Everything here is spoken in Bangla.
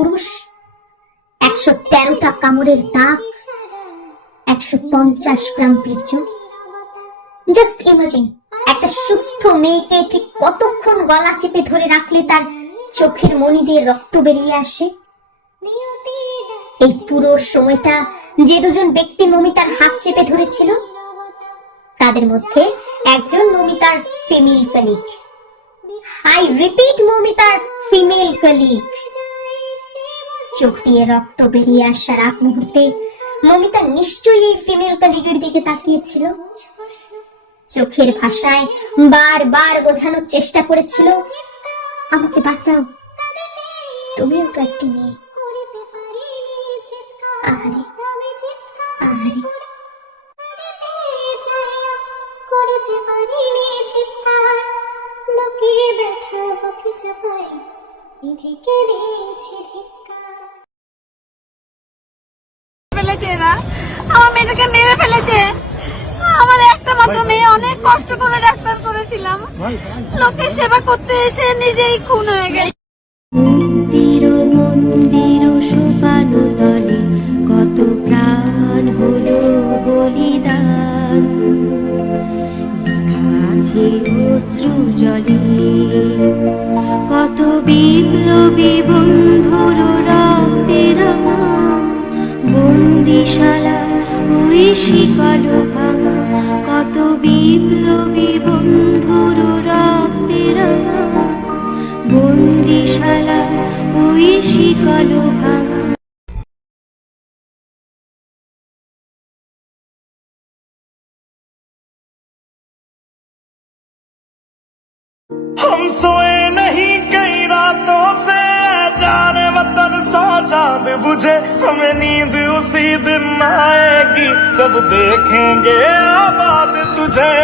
পুরুষ, 113টা কামড়ের দাগ, 150 গ্রাম বীর্য। জাস্ট ইমাজিন, একটা সুস্থ মেয়েকে ঠিক কতক্ষণ গলা চেপে ধরে রাখলে তার চোখের মণি দিয়ে রক্ত বেরিয়ে আসে। এই পুরো সময়টা যে দুজন ব্যক্তি মমিতার হাত চেপে ধরেছিল, তাদের মধ্যে একজন মমিতার ফিমেল কলিগ। আই রিপিট, মমিতার ফিমেল কলিগ। চোখ দিয়ে রক্ত বেরিয়ে আসার আগ মুহূর্তে মমিতা নিশ্চয়ই এই ফিমেল কলিগের দিকে তাকিয়েছিল। চোখের ভাষায় বারবার বোঝানোর চেষ্টা করেছিল, আমাকে বাঁচাও, তুমিও তো একটি মেয়ে। আহারে আহারে, আমার মেয়েটাকে মেরে ফেলেছে। আমার একটা মাত্র মেয়ে, অনেক কষ্ট করে ডাক্তার করেছিলাম, লোকের সেবা করতে এসে নিজেই খুন হয়ে গেছে। মন্দির মন্দির সোপানো তলে কত প্রাণ হলো বলিদান, আছে অশ্রু জলে কত বিপ্লবী বন্ধুর রক্তের নাম, বন্দিশালা ওই শিকল ভাঙা, কত বিপ্লবী বন্ধুর রক্তের নাম, বন্দিশালা ওই শিকল ভাঙা। हम सोए नहीं कई रातों से, जाने वतन सा चांद बुझे, हमें नींद उसी दिन आएगी जब देखेंगे आबाद तुझे।